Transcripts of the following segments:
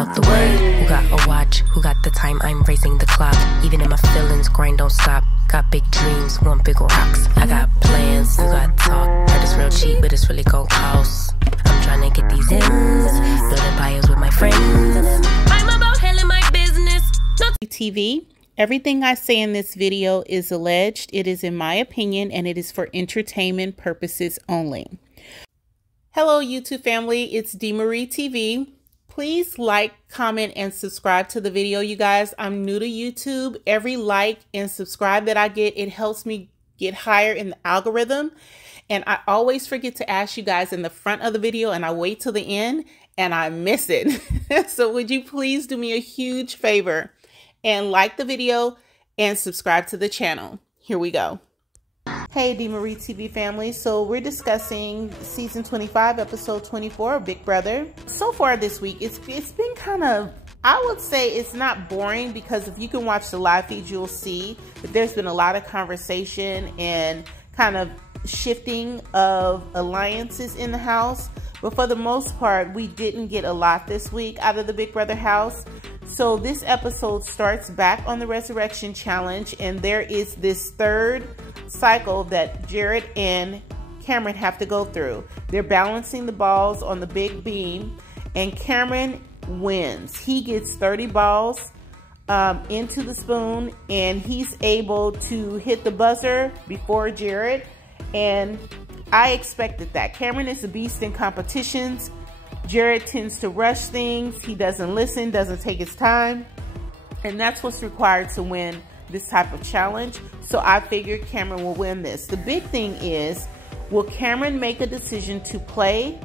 out the way. Who got a watch? Who got the time? I'm racing the clock. Even in my feelings, grind don't stop. Got big dreams, want big rocks. I got plans, you got talk. Heard it's real cheap, but it's really gon' cost. I'm trying to get these ends, building empires with my friends. I'm about handling my business. TV. Everything I say in this video is alleged. It is in my opinion, and it is for entertainment purposes only. Hello, YouTube family. It's DMarie TV. Please like, comment, and subscribe to the video, you guys. I'm new to YouTube. Every like and subscribe that I get, it helps me get higher in the algorithm. And I always forget to ask you guys in the front of the video, and I wait till the end and I miss it. So would you please do me a huge favor and like the video and subscribe to the channel. Here we go. Hey, DMarie TV family. So we're discussing season 25, episode 24 of Big Brother. So far this week, it's been kind of, I would say it's not boring, because if you can watch the live feed, you'll see that there's been a lot of conversation and kind of shifting of alliances in the house. But for the most part, we didn't get a lot this week out of the Big Brother house. So this episode starts back on the Resurrection Challenge, and there is this third cycle that Jared and Cameron have to go through. They're balancing the balls on the big beam, and Cameron wins. He gets 30 balls into the spoon, and he's able to hit the buzzer before Jared. And I expected that. Cameron is a beast in competitions. Jared tends to rush things. He doesn't listen, doesn't take his time. And that's what's required to win this type of challenge. So I figured Cameron will win this. The big thing is, will Cameron make a decision to play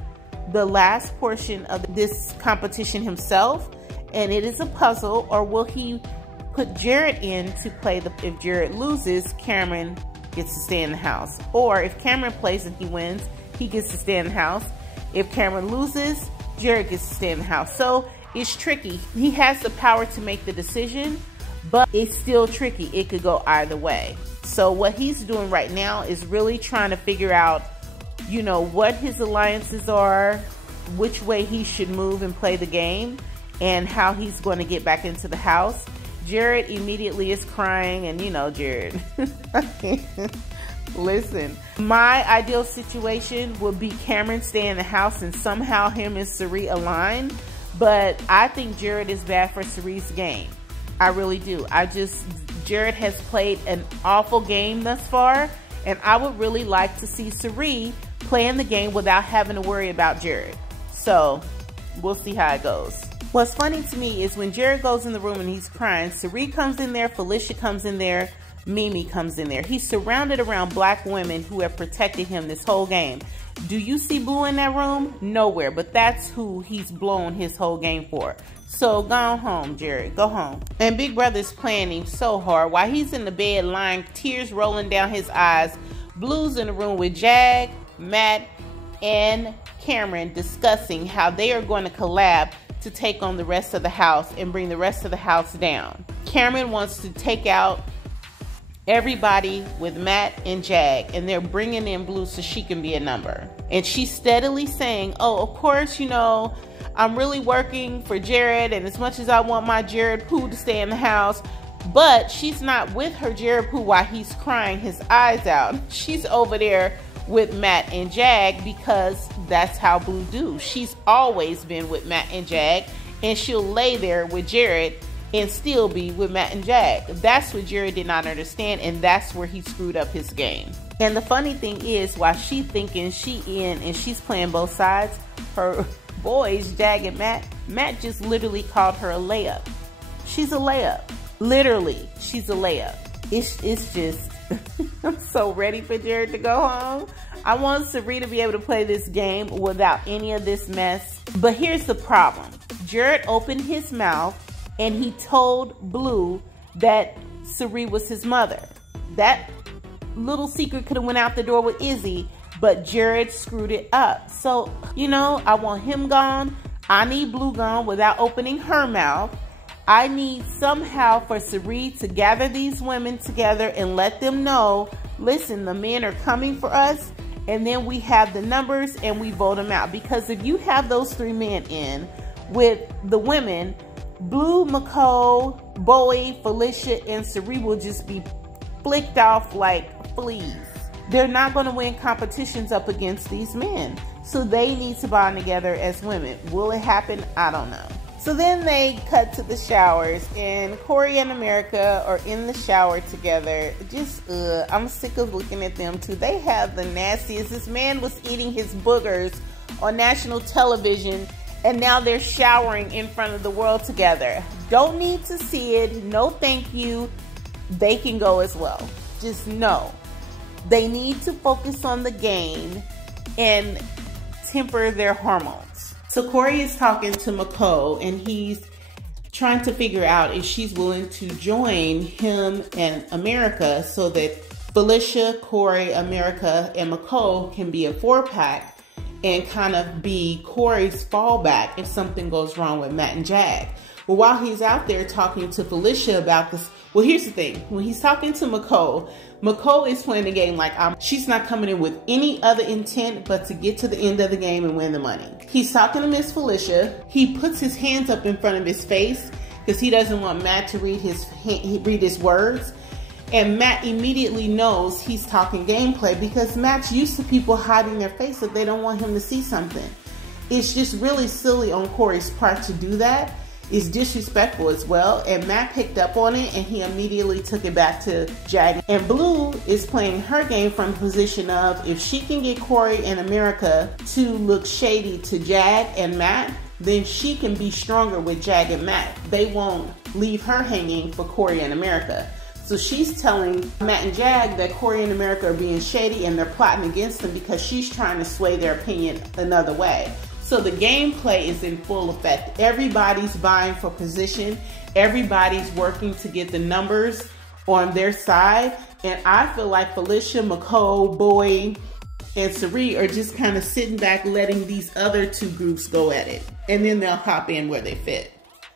the last portion of this competition himself, and it is a puzzle, or will he put Jared in to play if Jared loses, Cameron gets to stay in the house? Or if Cameron plays and he wins, he gets to stay in the house. If Cameron loses, Jared gets to stay in the house. So it's tricky. He has the power to make the decision, but it's still tricky. It could go either way. So what he's doing right now is really trying to figure out, you know, what his alliances are, which way he should move and play the game, and how he's going to get back into the house. Jared immediately is crying, and you know, Jared. Listen, my ideal situation would be Cameron stay in the house and somehow him and Cirie align. But I think Jared is bad for Cirie's game. I really do. Jared has played an awful game thus far, and I would really like to see Cirie playing the game without having to worry about Jared. So we'll see how it goes. What's funny to me is when Jared goes in the room and he's crying, Cirie comes in there, Felicia comes in there, Mimi comes in there. He's surrounded around black women who have protected him this whole game. Do you see Boo in that room? Nowhere, but that's who he's blown his whole game for. So go home, Jared, go home. And Big Brother's playing him so hard while he's in the bed lying, tears rolling down his eyes. Blue's in the room with Jag, Matt, and Cameron discussing how they are going to collab to take on the rest of the house and bring the rest of the house down. Cameron wants to take out everybody with Matt and Jag, and they're bringing in Blue so she can be a number. And she's steadily saying, oh, of course, you know, I'm really working for Jared, and as much as I want my Jared Pooh to stay in the house, but she's not with her Jared Pooh while he's crying his eyes out. She's over there with Matt and Jag because that's how Blue do. She's always been with Matt and Jag, and she'll lay there with Jared and still be with Matt and Jag. That's what Jared did not understand, and that's where he screwed up his game. And the funny thing is, while she's thinking she in and she's playing both sides, her boys, Jag and Matt just literally called her a layup. She's a layup. Literally, she's a layup. It's just, I'm so ready for Jared to go home. I want Cirie to be able to play this game without any of this mess. But here's the problem. Jared opened his mouth and he told Blue that Cirie was his mother. That little secret could have went out the door with Izzy, but Jared screwed it up. So, you know, I want him gone. I need Blue gone without opening her mouth. I need somehow for Cirie to gather these women together and let them know, listen, the men are coming for us, and then we have the numbers and we vote them out. Because if you have those three men in with the women, Blue, McCall, Bowie, Felicia, and Cirie will just be flicked off like fleas. They're not going to win competitions up against these men. So they need to bond together as women. Will it happen? I don't know. So then they cut to the showers, and Corey and America are in the shower together. Just, I'm sick of looking at them too. They have the nastiest. This man was eating his boogers on national television, and now they're showering in front of the world together. Don't need to see it. No thank you. They can go as well. Just no. They need to focus on the game and temper their hormones. So Corey is talking to McCall, and he's trying to figure out if she's willing to join him and America so that Felicia, Corey, America, and McCall can be a 4-pack and kind of be Corey's fallback if something goes wrong with Matt and Jag. Well, while he's out there talking to Felicia about this, well, here's the thing. When he's talking to McCall is playing the game like she's not coming in with any other intent but to get to the end of the game and win the money. He's talking to Miss Felicia. He puts his hands up in front of his face because he doesn't want Matt to read his words. And Matt immediately knows he's talking gameplay because Matt's used to people hiding their face if they don't want him to see something. It's just really silly on Corey's part to do that. It's disrespectful as well, and Matt picked up on it and he immediately took it back to Jag. And Blue is playing her game from the position of if she can get Corey and America to look shady to Jag and Matt, then she can be stronger with Jag and Matt. They won't leave her hanging for Corey and America. So she's telling Matt and Jag that Corey and America are being shady and they're plotting against them because she's trying to sway their opinion another way. So the gameplay is in full effect. Everybody's vying for position. Everybody's working to get the numbers on their side. And I feel like Felicia, McCall, Bowie, and Cirie are just kind of sitting back letting these other two groups go at it. And then they'll hop in where they fit.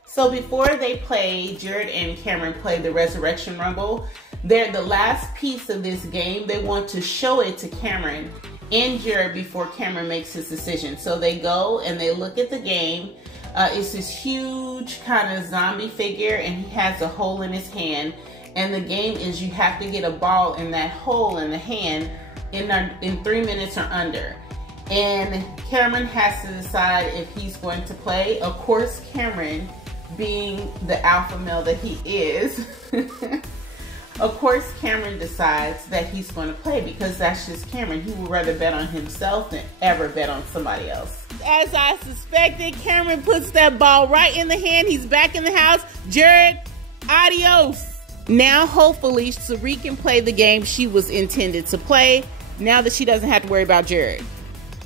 So before they play, Jared and Cameron play the Resurrection Rumble. They're the last piece of this game. They want to show it to Cameron and Jared before Cameron makes his decision. So they go and they look at the game. It's this huge kind of zombie figure and he has a hole in his hand. And the game is you have to get a ball in that hole in the hand in 3 minutes or under. And Cameron has to decide if he's going to play. Of course, Cameron, being the alpha male that he is, of course, Cameron decides that he's going to play because that's just Cameron. He would rather bet on himself than ever bet on somebody else. As I suspected, Cameron puts that ball right in the hand. He's back in the house. Jared, adios. Now, hopefully, Cirie can play the game she was intended to play now that she doesn't have to worry about Jared.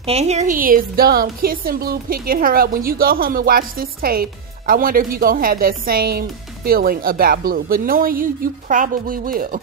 And here he is, dumb, kissing Blue, picking her up. When you go home and watch this tape, I wonder if you're going to have that same feeling about Blue. But knowing you, you probably will.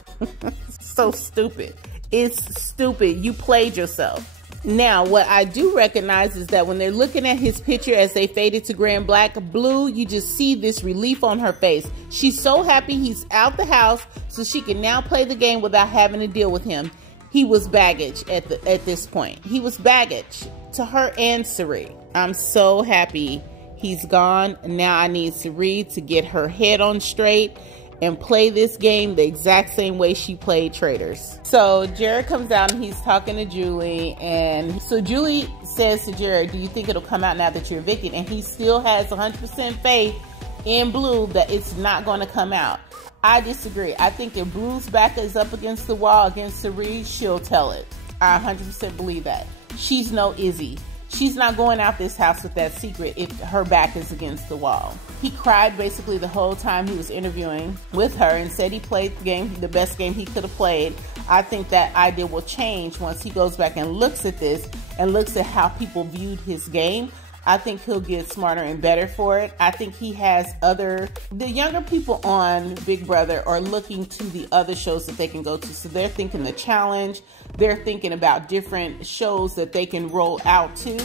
So stupid. It's stupid. You played yourself. Now, what I do recognize is that when they're looking at his picture as they faded to gray and black, Blue, you just see this relief on her face. She's so happy he's out the house so she can now play the game without having to deal with him. He was baggage at this point. He was baggage to her and Cirie. I'm so happy he's gone. Now I need Cirie to get her head on straight and play this game the exact same way she played Traitors. So Jared comes out and he's talking to Julie. And so Julie says to Jared, do you think it'll come out now that you're evicted? And he still has 100% faith in Blue that it's not going to come out. I disagree. I think if Blue's back is up against the wall against Cirie, she'll tell it. I 100% believe that. She's no Izzy. She's not going out this house with that secret if her back is against the wall. He cried basically the whole time he was interviewing with her and said he played the game, the best game he could have played. I think that idea will change once he goes back and looks at this and looks at how people viewed his game. I think he'll get smarter and better for it. I think he has the younger people on Big Brother are looking to the other shows that they can go to. So they're thinking the challenge. They're thinking about different shows that they can roll out to.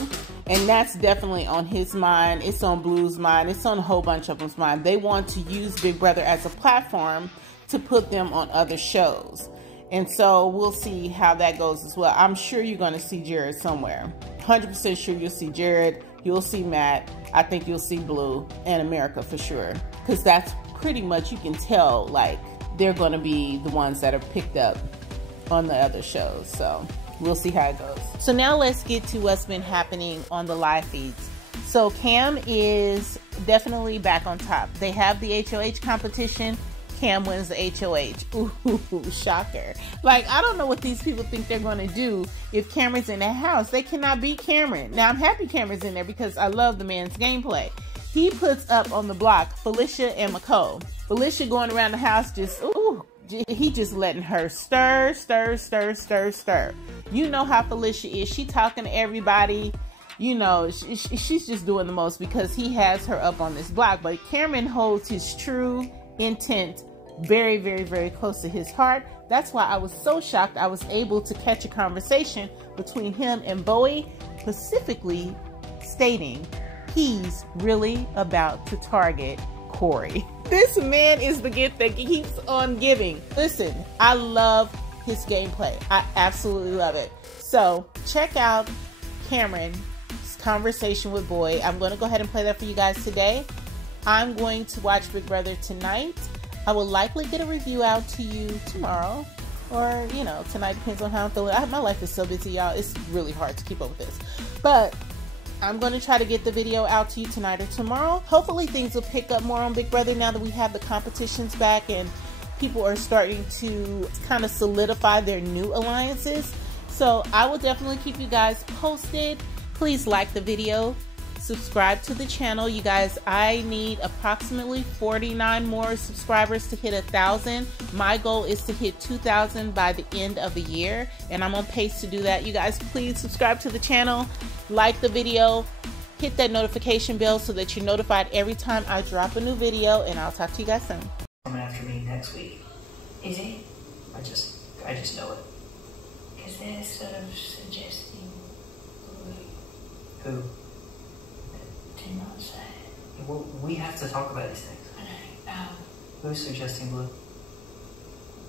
And that's definitely on his mind. It's on Blue's mind. It's on a whole bunch of them's mind. They want to use Big Brother as a platform to put them on other shows. And so we'll see how that goes as well. I'm sure you're going to see Jared somewhere. 100% sure you'll see Jared. you'll see Matt. I think you'll see Blue and America for sure. Because that's pretty much, you can tell, like, they're going to be the ones that are picked up on the other shows. So we'll see how it goes. So now let's get to what's been happening on the live feeds. So Cam is definitely back on top. They have the HOH competition. Cam wins the HOH. Ooh, shocker. Like, I don't know what these people think they're going to do if Cameron's in the house. They cannot beat Cameron. Now, I'm happy Cameron's in there because I love the man's gameplay. He puts up on the block Felicia and McCole. Felicia going around the house just, he just letting her stir. You know how Felicia is. She talking to everybody. You know, she's just doing the most because he has her up on this block. But Cameron holds his true intent very, very, very close to his heart. That's why I was so shocked I was able to catch a conversation between him and Bowie, specifically stating he's really about to target Corey. This man is the gift that keeps on giving. Listen, I love his gameplay. I absolutely love it. So check out Cameron's conversation with Bowie. I'm going to go ahead and play that for you guys today. I'm going to watch Big Brother tonight. I will likely get a review out to you tomorrow, or, you know, tonight, depends on how I'm feeling. My life is so busy, y'all. It's really hard to keep up with this. But I'm going to try to get the video out to you tonight or tomorrow. Hopefully things will pick up more on Big Brother now that we have the competitions back and people are starting to kind of solidify their new alliances. So I will definitely keep you guys posted. Please like the video, subscribe to the channel. You guys, I need approximately 49 more subscribers to hit 1,000. My goal is to hit 2,000 by the end of the year, and I'm on pace to do that. You guys, please subscribe to the channel, like the video, hit that notification bell so that you're notified every time I drop a new video, and I'll talk to you guys soon. Coming after me next week. Is he? I just know it. Because they're sort of suggesting Who? did not say. Well, we have to talk about these things. I know. Who's suggesting Blue?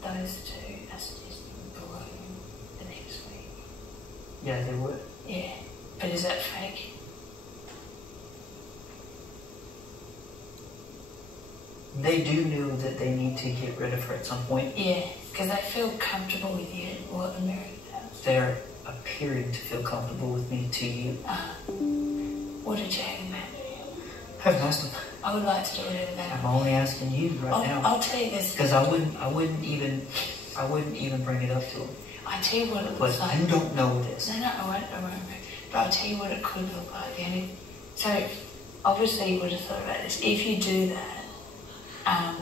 Those two are suggesting Blue the next week. Yeah, they would. Yeah. But is that fake? They do know that they need to get rid of her at some point. Yeah. Because they feel comfortable with you. What America does. They're appearing to feel comfortable with me to you. What did you hang back? I haven't asked them. I would like to do whatever they I'm want. only asking you right now. I'll tell you this. Because I wouldn't even bring it up to them. I'll tell you what it But looks like. you don't know this. No, I won't. But I'll tell you what it could look like. And so, obviously you would have thought about this. If you do that,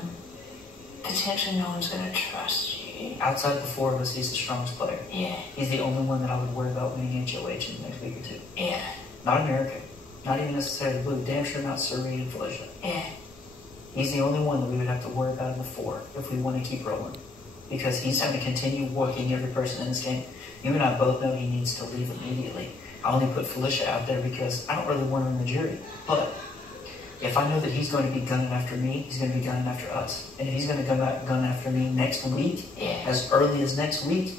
potentially no one's going to trust you. Outside the four of us, he's the strongest player. Yeah. He's the only one that I would worry about winning HOH in the next week or two. Yeah. Not America. Not even necessarily Blue. Damn sure not Surrey and Felicia. Yeah. He's the only one that we would have to worry about in the four if we want to keep rolling. Because he's going to continue working every person in this game. You and I both know he needs to leave immediately. I only put Felicia out there because I don't really want him in the jury. But if I know that he's going to be gunning after me, he's going to be gunning after us. And if he's going to gun after me next week, as early as next week,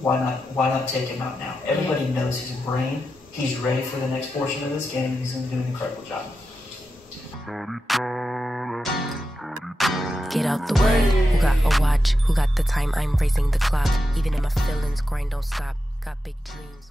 why not take him out now? Everybody knows he's a brain. He's ready for the next portion of this game, and he's going to do an incredible job. Get out the way. Who got a watch? Who got the time? I'm racing the clock. Even in my feelings, grind don't stop. Got big dreams.